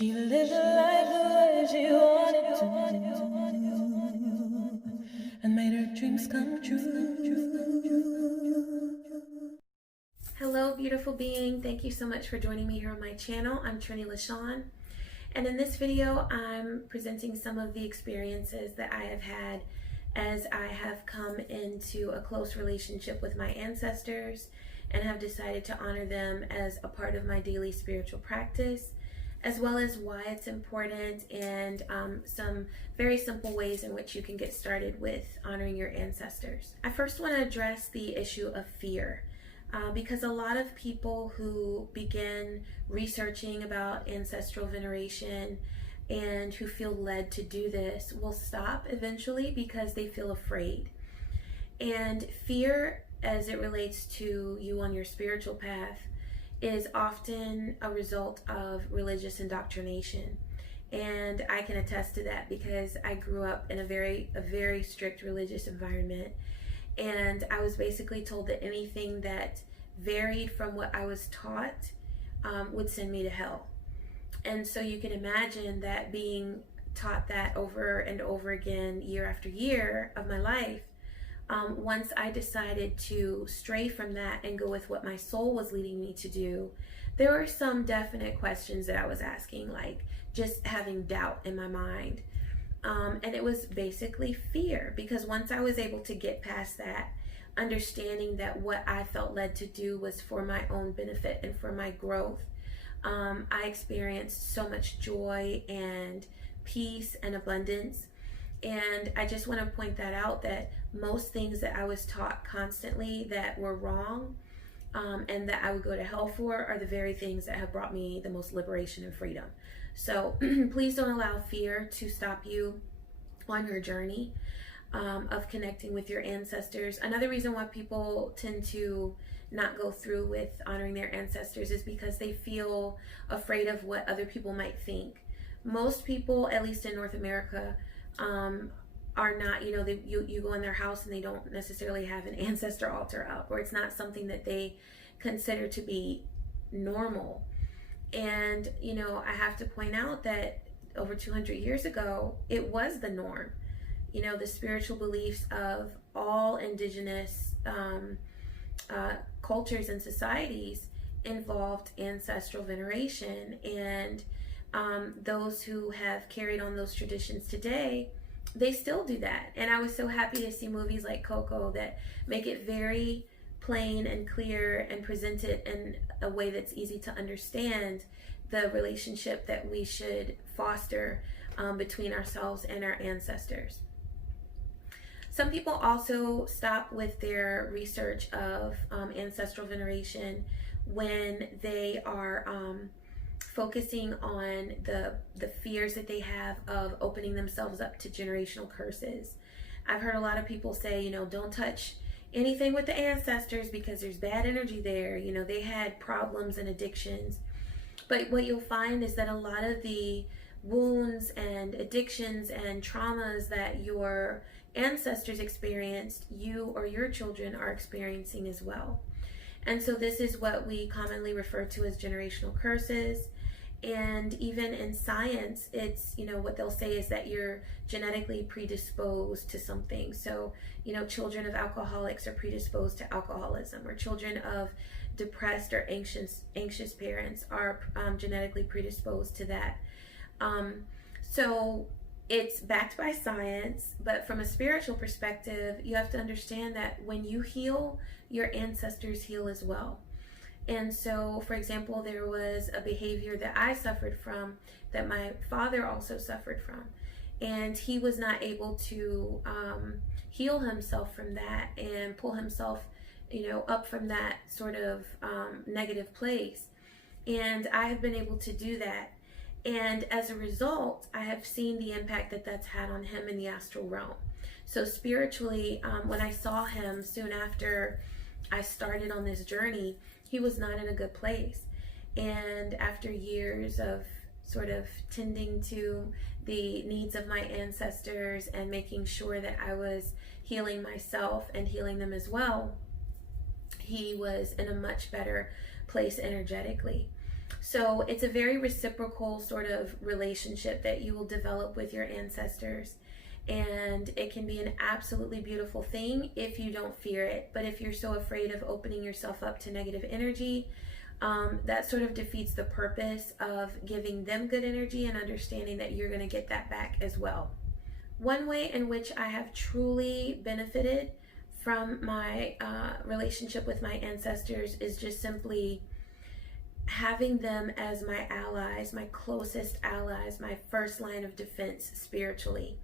She lived life the way she wanted to and made her dreams come true. Hello, beautiful being. Thank you so much for joining me here on my channel. I'm Trini LaShawn, and in this video, I'm presenting some of the experiences that I have had as I have come into a close relationship with my ancestors and have decided to honor them as a part of my daily spiritual practice, as well as why it's important and some very simple ways in which you can get started with honoring your ancestors. I first want to address the issue of fear. Because a lot of people who begin researching about ancestral veneration and who feel led to do this will stop eventually because they feel afraid. And fear, as it relates to you on your spiritual path, is often a result of religious indoctrination. And I can attest to that because I grew up in a very strict religious environment. And I was basically told that anything that varied from what I was taught would send me to hell. And so you can imagine that being taught that over and over again, year after year of my life, once I decided to stray from that and go with what my soul was leading me to do, there were some definite questions that I was asking, like just having doubt in my mind. And it was basically fear, because once I was able to get past that, understanding that what I felt led to do was for my own benefit and for my growth, I experienced so much joy and peace and abundance. And I just want to point that out, that most things that I was taught constantly that were wrong and that I would go to hell for are the very things that have brought me the most liberation and freedom. So please don't allow fear to stop you on your journey of connecting with your ancestors. Another reason why people tend to not go through with honoring their ancestors is because they feel afraid of what other people might think. Most people, at least in North America, are not, you go in their house and they don't necessarily have an ancestor altar up, or it's not something that they consider to be normal. And, I have to point out that over 200 years ago, it was the norm. The spiritual beliefs of all indigenous cultures and societies involved ancestral veneration. And those who have carried on those traditions today, they still do that. And I was so happy to see movies like Coco that make it very plain and clear and present it in a way that's easy to understand the relationship that we should foster between ourselves and our ancestors. Some people also stop with their research of ancestral veneration when they are focusing on the fears that they have of opening themselves up to generational curses. I've heard a lot of people say, don't touch anything with the ancestors because there's bad energy there. They had problems and addictions. But what you'll find is that a lot of the wounds and addictions and traumas that your ancestors experienced, you or your children are experiencing as well. And so this is what we commonly refer to as generational curses. And even in science, it's, what they'll say is that you're genetically predisposed to something. So, children of alcoholics are predisposed to alcoholism, or children of depressed or anxious parents are genetically predisposed to that. So it's backed by science, but from a spiritual perspective, you have to understand that when you heal, your ancestors heal as well. And so, for example, there was a behavior that I suffered from that my father also suffered from. And he was not able to heal himself from that and pull himself, up from that sort of negative place. And I have been able to do that. And as a result, I have seen the impact that that's had on him in the astral realm. So spiritually, when I saw him soon after I started on this journey, he was not in a good place. And after years of sort of tending to the needs of my ancestors and making sure that I was healing myself and healing them as well, he was in a much better place energetically. So it's a very reciprocal sort of relationship that you will develop with your ancestors. And it can be an absolutely beautiful thing if you don't fear it. But if you're so afraid of opening yourself up to negative energy, that sort of defeats the purpose of giving them good energy and understanding that you're going to get that back as well. One way in which I have truly benefited from my relationship with my ancestors is just simply having them as my allies, my closest allies, my first line of defense spiritually.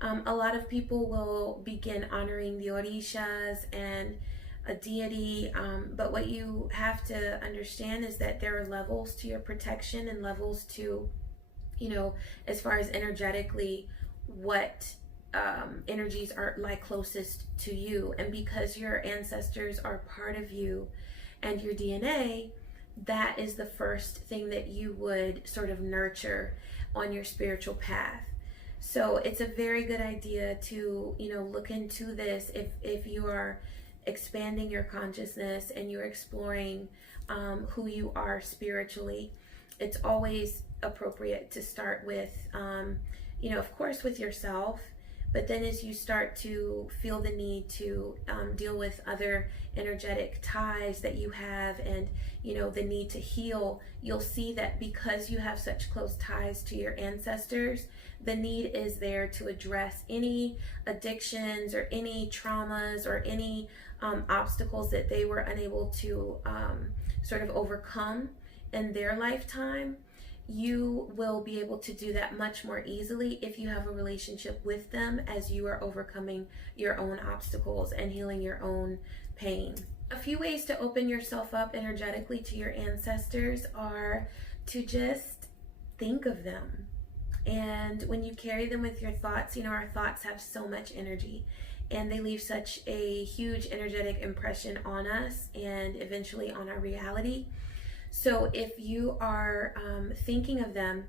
A lot of people will begin honoring the orishas and a deity, but what you have to understand is that there are levels to your protection and levels to, as far as energetically, what energies are like closest to you. And because your ancestors are part of you and your DNA, that is the first thing that you would sort of nurture on your spiritual path. So it's a very good idea to, look into this if you are expanding your consciousness and you're exploring who you are spiritually. It's always appropriate to start with, of course, with yourself. But then as you start to feel the need to deal with other energetic ties that you have and, the need to heal, you'll see that because you have such close ties to your ancestors, the need is there to address any addictions or any traumas or any obstacles that they were unable to sort of overcome in their lifetime. You will be able to do that much more easily if you have a relationship with them as you are overcoming your own obstacles and healing your own pain. A few ways to open yourself up energetically to your ancestors are to just think of them. And when you carry them with your thoughts, our thoughts have so much energy and they leave such a huge energetic impression on us and eventually on our reality. So if you are thinking of them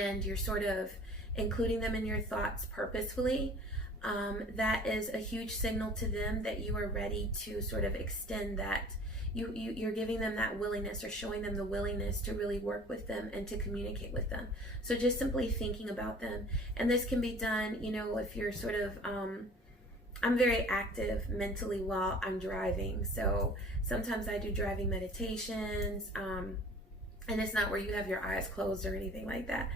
and you're sort of including them in your thoughts purposefully, that is a huge signal to them that you are ready to sort of extend that. You're giving them that willingness or showing them the willingness to really work with them and to communicate with them. So just simply thinking about them. And this can be done, if you're sort of... I'm very active mentally while I'm driving. So sometimes I do driving meditations. And it's not where you have your eyes closed or anything like that.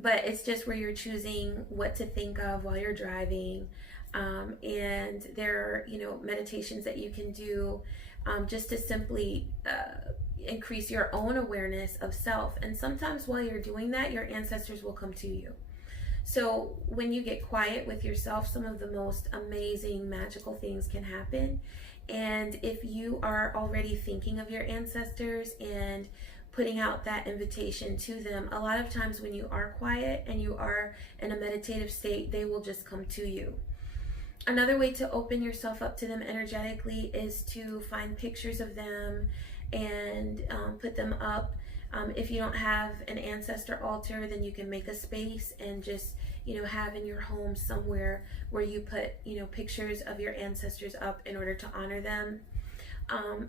But it's just where you're choosing what to think of while you're driving. And there are, meditations that you can do just to simply increase your own awareness of self. And sometimes while you're doing that, your ancestors will come to you. So when you get quiet with yourself, some of the most amazing, magical things can happen. And if you are already thinking of your ancestors and putting out that invitation to them, a lot of times when you are quiet and you are in a meditative state, they will just come to you. Another way to open yourself up to them energetically is to find pictures of them and put them up. If you don't have an ancestor altar, then you can make a space and just, have in your home somewhere where you put, pictures of your ancestors up in order to honor them.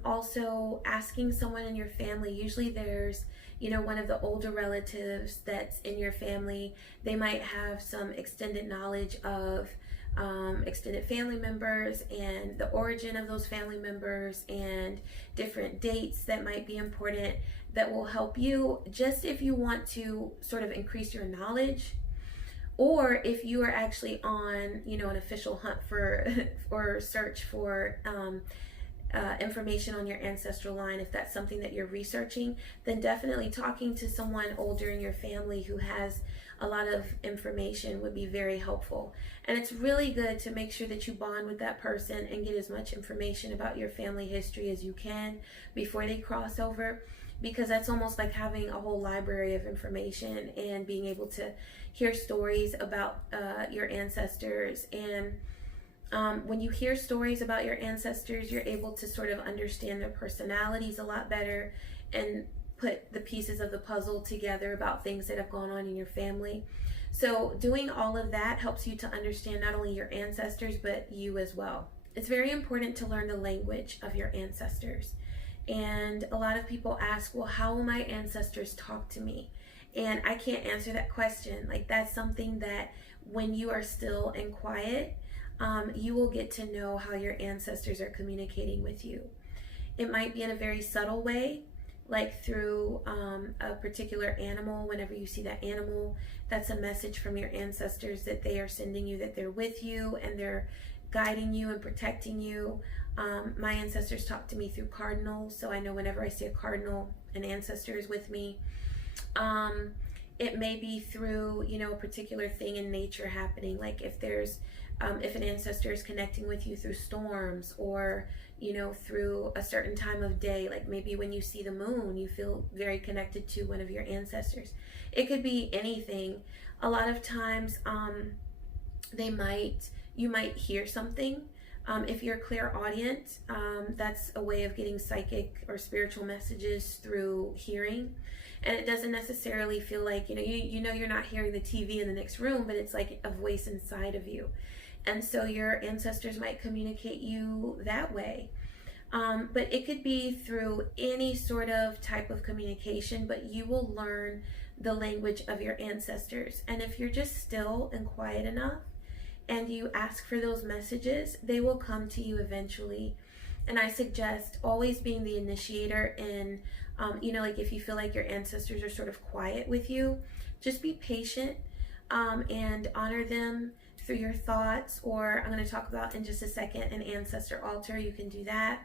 Also asking someone in your family, usually there's, one of the older relatives that's in your family. They might have some extended knowledge of extended family members and the origin of those family members and different dates that might be important that will help you just if you want to sort of increase your knowledge, or if you are actually on an official hunt for or search for information on your ancestral line. If that's something that you're researching, then definitely talking to someone older in your family who has a lot of information would be very helpful. And it's really good to make sure that you bond with that person and get as much information about your family history as you can before they cross over, because that's almost like having a whole library of information and being able to hear stories about your ancestors. And when you hear stories about your ancestors, you're able to sort of understand their personalities a lot better and put the pieces of the puzzle together about things that have gone on in your family. So doing all of that helps you to understand not only your ancestors, but you as well. It's very important to learn the language of your ancestors. And a lot of people ask, well, how will my ancestors talk to me? And I can't answer that question. Like, that's something that when you are still and quiet, you will get to know how your ancestors are communicating with you. It might be in a very subtle way, like through a particular animal. Whenever you see that animal, that's a message from your ancestors that they are sending you, that they're with you and they're guiding you and protecting you. My ancestors talk to me through cardinals, so I know whenever I see a cardinal, an ancestor is with me. It may be through, a particular thing in nature happening, like if there's if an ancestor is connecting with you through storms, or through a certain time of day, like maybe when you see the moon, you feel very connected to one of your ancestors. It could be anything. A lot of times you might hear something. If you're clairaudient, that's a way of getting psychic or spiritual messages through hearing. And it doesn't necessarily feel like, you're not hearing the TV in the next room, but it's like a voice inside of you. And so your ancestors might communicate you that way. But it could be through any sort of type of communication, but you will learn the language of your ancestors. And if you're just still and quiet enough and you ask for those messages, they will come to you eventually. And I suggest always being the initiator in, like if you feel like your ancestors are sort of quiet with you, just be patient and honor them through your thoughts. Or I'm going to talk about in just a second an ancestor altar. You can do that.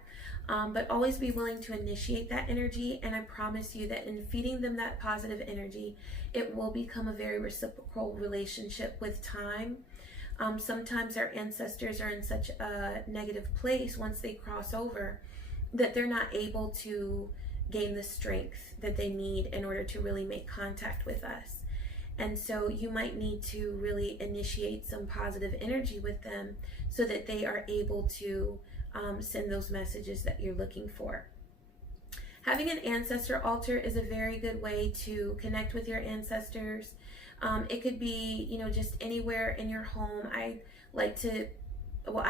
But always be willing to initiate that energy. And I promise you that in feeding them that positive energy, it will become a very reciprocal relationship with time. Sometimes our ancestors are in such a negative place once they cross over that they're not able to gain the strength that they need in order to really make contact with us. And so you might need to really initiate some positive energy with them so that they are able to send those messages that you're looking for. Having an ancestor altar is a very good way to connect with your ancestors. It could be, just anywhere in your home. I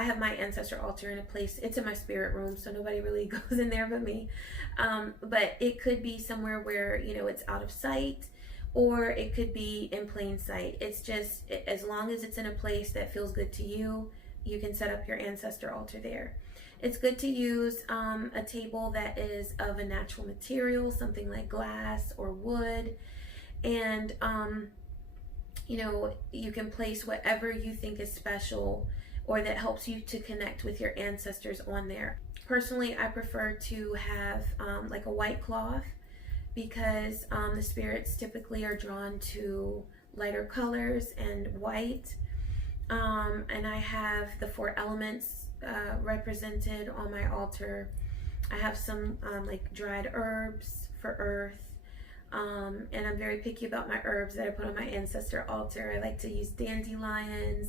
have my ancestor altar in a place, it's in my spirit room, so nobody really goes in there but me. But it could be somewhere where, it's out of sight, or it could be in plain sight. It's just, as long as it's in a place that feels good to you, you can set up your ancestor altar there. It's good to use a table that is of a natural material, something like glass or wood. And, you can place whatever you think is special or that helps you to connect with your ancestors on there. Personally, I prefer to have like a white cloth, because the spirits typically are drawn to lighter colors and white. And I have the 4 elements represented on my altar. I have some like dried herbs for earth. And I'm very picky about my herbs that I put on my ancestor altar. I like to use dandelions.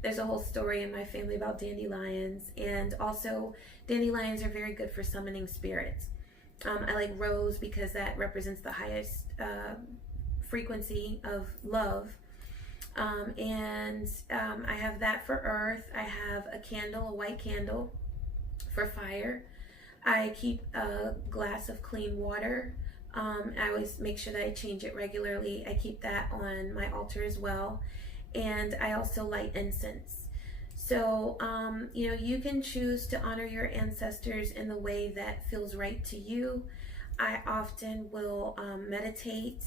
There's a whole story in my family about dandelions. And also, dandelions are very good for summoning spirits. I like rose because that represents the highest frequency of love. I have that for earth. I have a candle, a white candle for fire. I keep a glass of clean water. I always make sure that I change it regularly. I keep that on my altar as well. And I also light incense. So, you can choose to honor your ancestors in the way that feels right to you. I often will meditate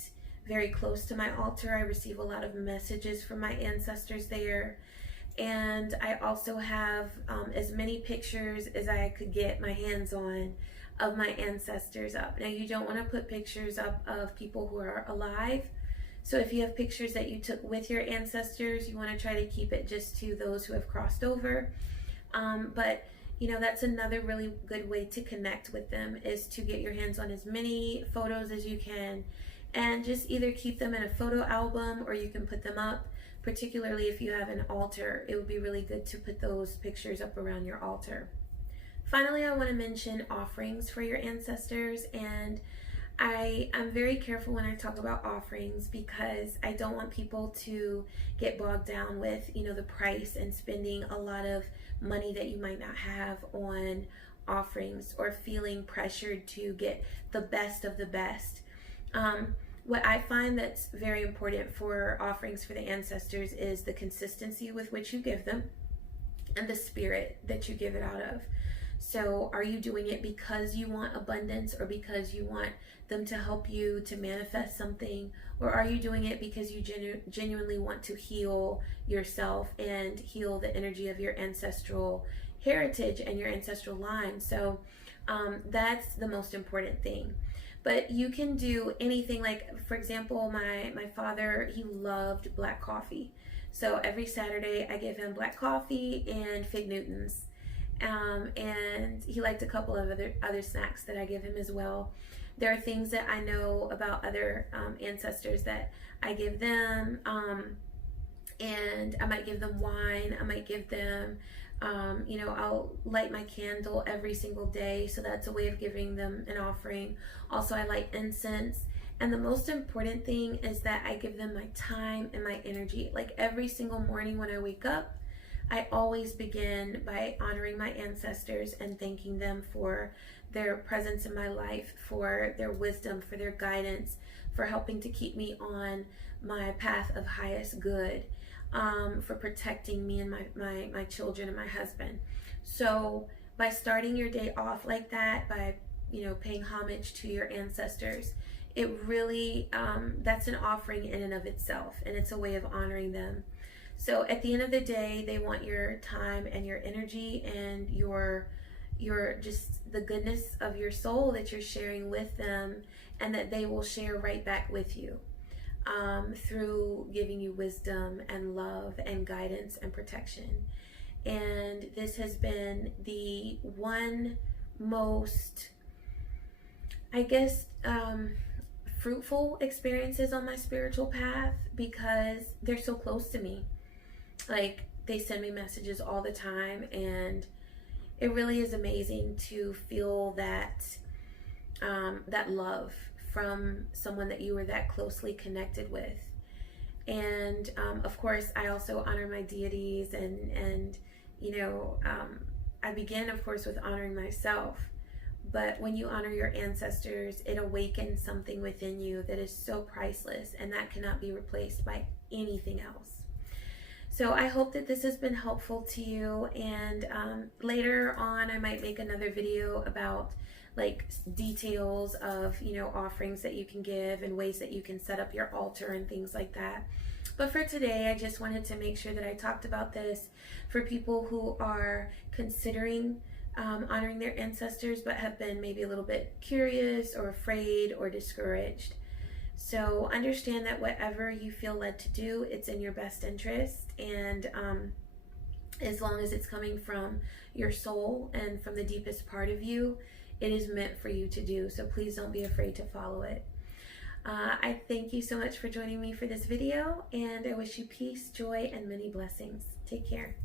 very close to my altar. I receive a lot of messages from my ancestors there. And I also have as many pictures as I could get my hands on of my ancestors up. Now, you don't want to put pictures up of people who are alive. So if you have pictures that you took with your ancestors, you want to try to keep it just to those who have crossed over. But that's another really good way to connect with them, is to get your hands on as many photos as you can, and just either keep them in a photo album, or you can put them up. Particularly if you have an altar, it would be really good to put those pictures up around your altar. Finally, I want to mention offerings for your ancestors, and I'm very careful when I talk about offerings, because I don't want people to get bogged down with, the price and spending a lot of money that you might not have on offerings or feeling pressured to get the best of the best. What I find that's very important for offerings for the ancestors is the consistency with which you give them and the spirit that you give it out of. So are you doing it because you want abundance or because you want them to help you to manifest something? Or are you doing it because you genuinely want to heal yourself and heal the energy of your ancestral heritage and your ancestral line? So that's the most important thing. But you can do anything. Like, for example, my father, he loved black coffee. So every Saturday I give him black coffee and Fig Newtons. And he liked a couple of other snacks that I give him as well. There are things that I know about other ancestors that I give them, and I might give them wine. I might give them, I'll light my candle every single day, so that's a way of giving them an offering. Also, I light incense. And the most important thing is that I give them my time and my energy. Like every single morning when I wake up, I always begin by honoring my ancestors and thanking them for their presence in my life, for their wisdom, for their guidance, for helping to keep me on my path of highest good, for protecting me and my children and my husband. So by starting your day off like that, by paying homage to your ancestors, it really, that's an offering in and of itself, and it's a way of honoring them. So at the end of the day, they want your time and your energy and your just the goodness of your soul that you're sharing with them, and that they will share right back with you through giving you wisdom and love and guidance and protection. And this has been the one most, I guess, fruitful experiences on my spiritual path, because they're so close to me. Like, they send me messages all the time, and it really is amazing to feel that that love from someone that you were that closely connected with. And of course, I also honor my deities, and I begin, of course, with honoring myself. But when you honor your ancestors, it awakens something within you that is so priceless, and that cannot be replaced by anything else. So I hope that this has been helpful to you, and later on I might make another video about like details of offerings that you can give and ways that you can set up your altar and things like that. But for today, I just wanted to make sure that I talked about this for people who are considering honoring their ancestors but have been maybe a little bit curious or afraid or discouraged. So understand that whatever you feel led to do, it's in your best interest, and as long as it's coming from your soul and from the deepest part of you, it is meant for you to do. So please don't be afraid to follow it. I thank you so much for joining me for this video, and I wish you peace, joy, and many blessings. Take care.